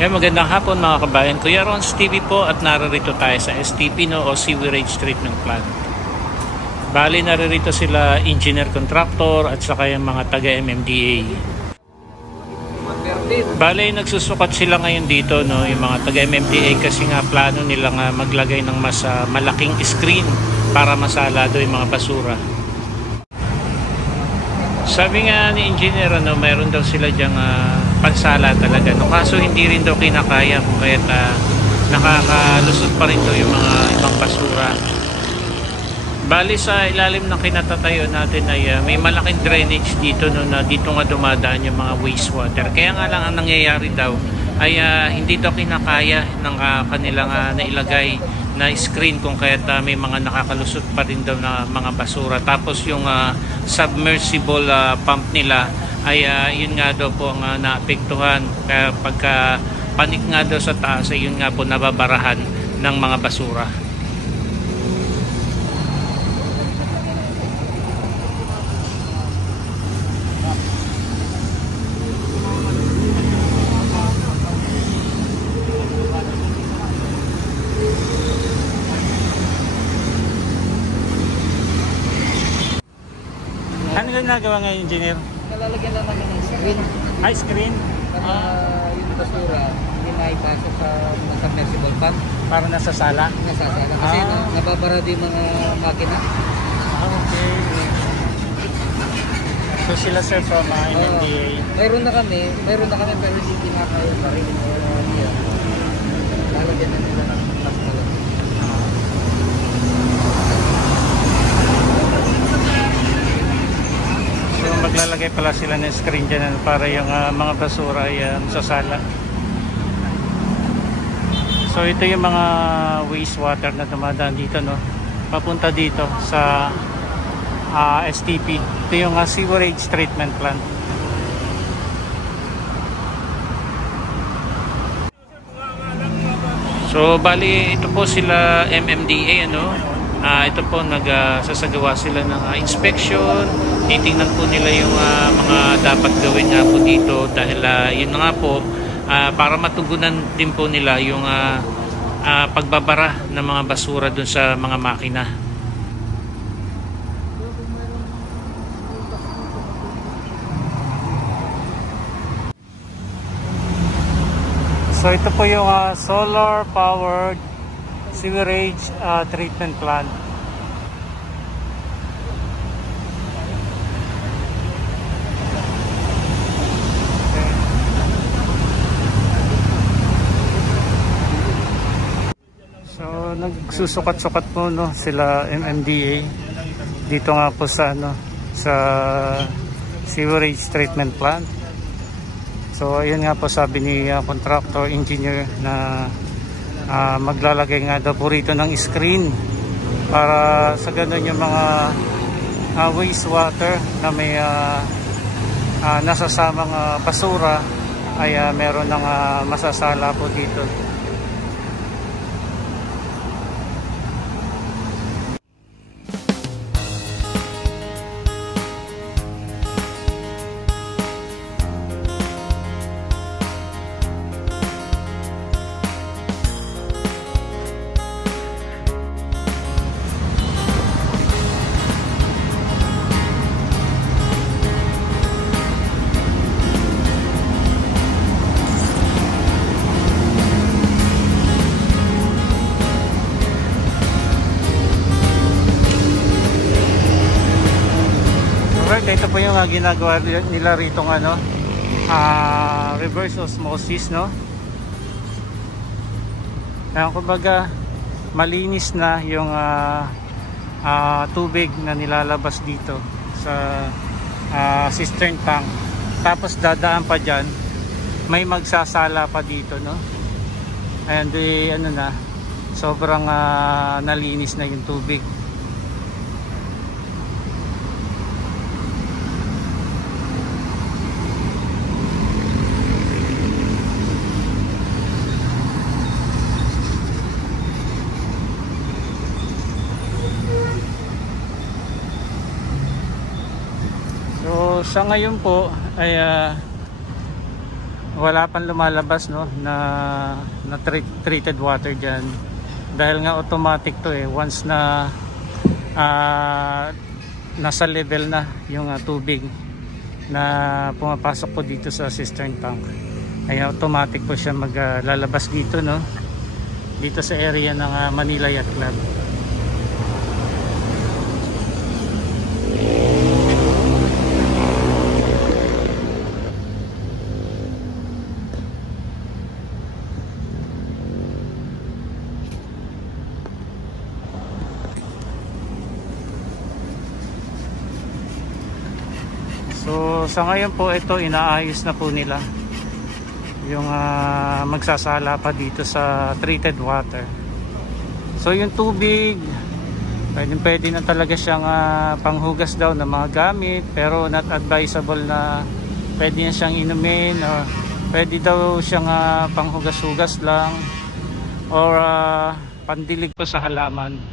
Magandang hapon mga kabayan. Kuya Ron's TV po at naririto tayo sa STP o Sewerage Treatment Plant. Bali naririto sila engineer contractor at saka yung mga taga MMDA. Bali nagsusukat sila ngayon dito yung mga taga MMDA kasi nga plano nila nga maglagay ng mas malaking screen para masala doon yung mga basura. Sabi nga ni engineer mayroon daw sila diyang pansala talaga kaso hindi rin daw kinakaya kung kaya't nakakalusot pa rin daw yung mga ibang basura. Bali sa ilalim ng kinatatayo natin ay may malaking drainage dito na dito nga dumadaan yung mga wastewater, kaya nga lang ang nangyayari daw ay hindi daw kinakaya ng kanilang nailagay na screen kung kaya't may mga nakakalusot pa rin daw na mga basura. Tapos yung submersible pump nila ay yun nga daw po ang naapektuhan, kaya pagka panik nga daw sa taas ay yun nga po nababarahan ng mga basura. Ano ginagawa ngayon, engineer? Nalalagyan lang namin ng screen. Ay, screen? Para yung basura hindi maipasok sa submersible pump. Para nasa sala? Nasa sala. Kasi nababara din mga makina. Okay. So sila sir from MMDA? Mayroon na kami pero hindi kinakaya pa rin. Lalagyan na nila ng mas malaki. Maglalagay pala sila ng screen dyan para yung mga basura ay sasala. So ito yung mga wastewater na dumadaan dito papunta dito sa STP. Ito yung Sewerage Treatment Plant. So bali ito po sila MMDA ito po nagsasagawa sila ng inspection. Titingnan po nila yung mga dapat gawin nga po dito dahil yun nga po para matugunan din po nila yung pagbabara ng mga basura dun sa mga makina. So ito po yung solar powered sewerage treatment plant. So nagsusukat-sukat po sila MMDA dito nga po sa sa sewerage treatment plant. So ayun nga po sabi ni contractor engineer na maglalagay nga daw po rito ng screen para sa ganun yung mga wastewater na may nasasamang basura ay meron ng masasala po dito. Ito po yung ginagawa nila rito reverse osmosis kumbaga malinis na yung tubig na nilalabas dito sa cistern tank, tapos dadaan pa dyan, may magsasala pa dito ayan sobrang nalinis na yung tubig. So sa ngayon po ay wala pang lumalabas no na treated water diyan. Dahil nga automatic to eh, once na nasa level na yung tubig na pumapasok po dito sa cistern tank, ay automatic po siya maglalabas dito no, dito sa area ng Manila Yacht Club. So sa ngayon po ito inaayos na po nila yung magsasala pa dito sa treated water. So yung tubig pwede na talaga siyang panghugas daw ng mga gamit, pero not advisable na pwede na siyang inumin, or pwede daw siyang panghugas-hugas lang or pandilig po sa halaman.